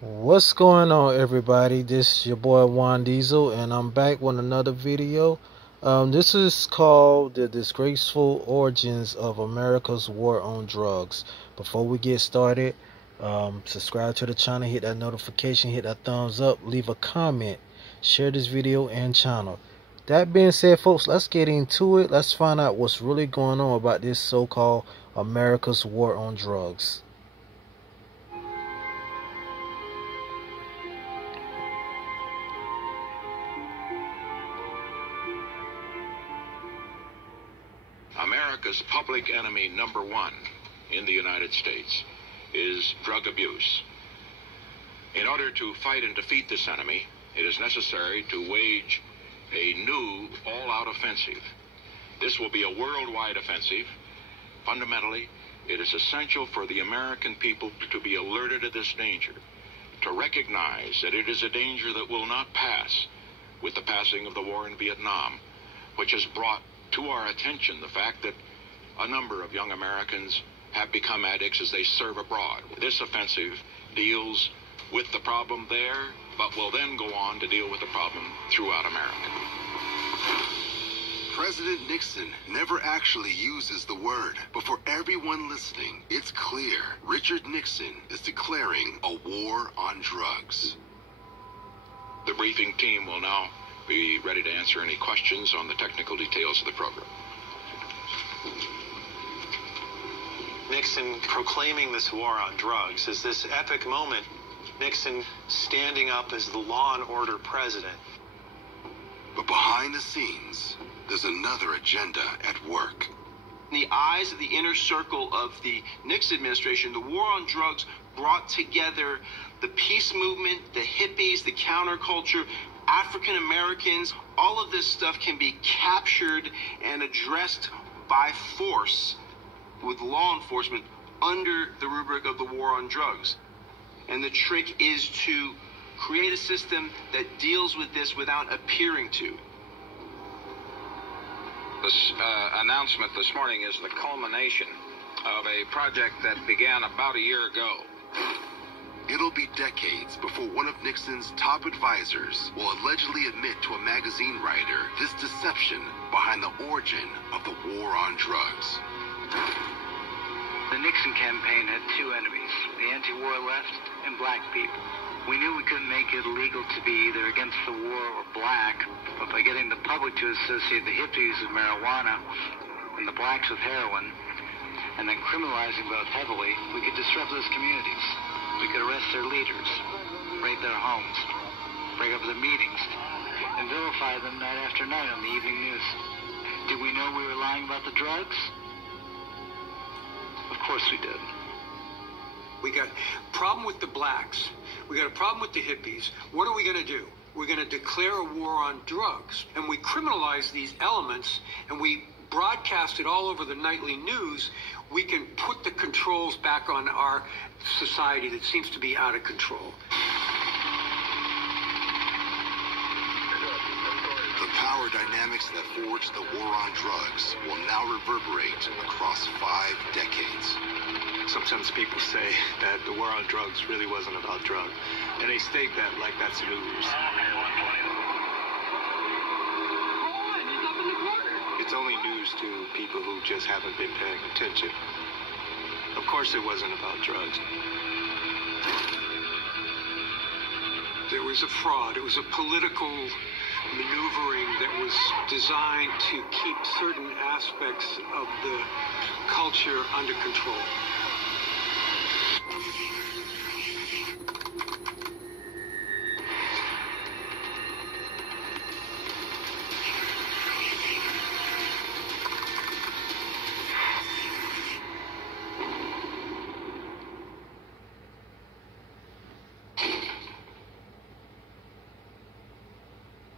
What's going on, everybody? This is your boy Juan Diesel, and I'm back with another video. This is called The Disgraceful Origins of America's War on Drugs. Before we get started, subscribe to the channel, hit that notification, hit that thumbs up, leave a comment, share this video and channel. That being said, folks, let's get into it. Let's find out what's really going on about this so-called America's War on Drugs. America's public enemy number one in the United States is drug abuse. In order to fight and defeat this enemy, it is necessary to wage a new all-out offensive. This will be a worldwide offensive. Fundamentally, it is essential for the American people to be alerted to this danger, to recognize that it is a danger that will not pass with the passing of the war in Vietnam, which has brought to our attention the fact that a number of young Americans have become addicts as they serve abroad. This offensive deals with the problem there, but will then go on to deal with the problem throughout America. President Nixon never actually uses the word, but for everyone listening, it's clear Richard Nixon is declaring a war on drugs. The briefing team will now be ready to answer any questions on the technical details of the program. Nixon proclaiming this war on drugs is this epic moment. Nixon standing up as the law and order president. But behind the scenes, there's another agenda at work. In the eyes of the inner circle of the Nixon administration, the war on drugs brought together the peace movement, the hippies, the counterculture, African Americans. All of this stuff can be captured and addressed by force with law enforcement under the rubric of the war on drugs. And the trick is to create a system that deals with this without appearing to. This announcement this morning is the culmination of a project that began about a year ago. It'll be decades before one of Nixon's top advisors will allegedly admit to a magazine writer this deception behind the origin of the war on drugs. The Nixon campaign had two enemies, the anti-war left and black people. We knew we couldn't make it illegal to be either against the war or black, but by getting the public to associate the hippies with marijuana and the blacks with heroin, and then criminalizing both heavily, we could disrupt those communities. We could arrest their leaders, raid their homes, break up their meetings, and vilify them night after night on the evening news. Did we know we were lying about the drugs? Of course we did. We got a problem with the blacks. We got a problem with the hippies. What are we going to do? We're going to declare a war on drugs. And we criminalize these elements and we broadcast it all over the nightly news. We can put the controls back on our society that seems to be out of control. The power dynamics that forged the war on drugs will now reverberate across 5 decades. Sometimes people say that the war on drugs really wasn't about drugs, and they state that like that's news. It's only news to people who just haven't been paying attention. Of course it wasn't about drugs. There was a fraud. It was a political maneuvering that was designed to keep certain aspects of the culture under control.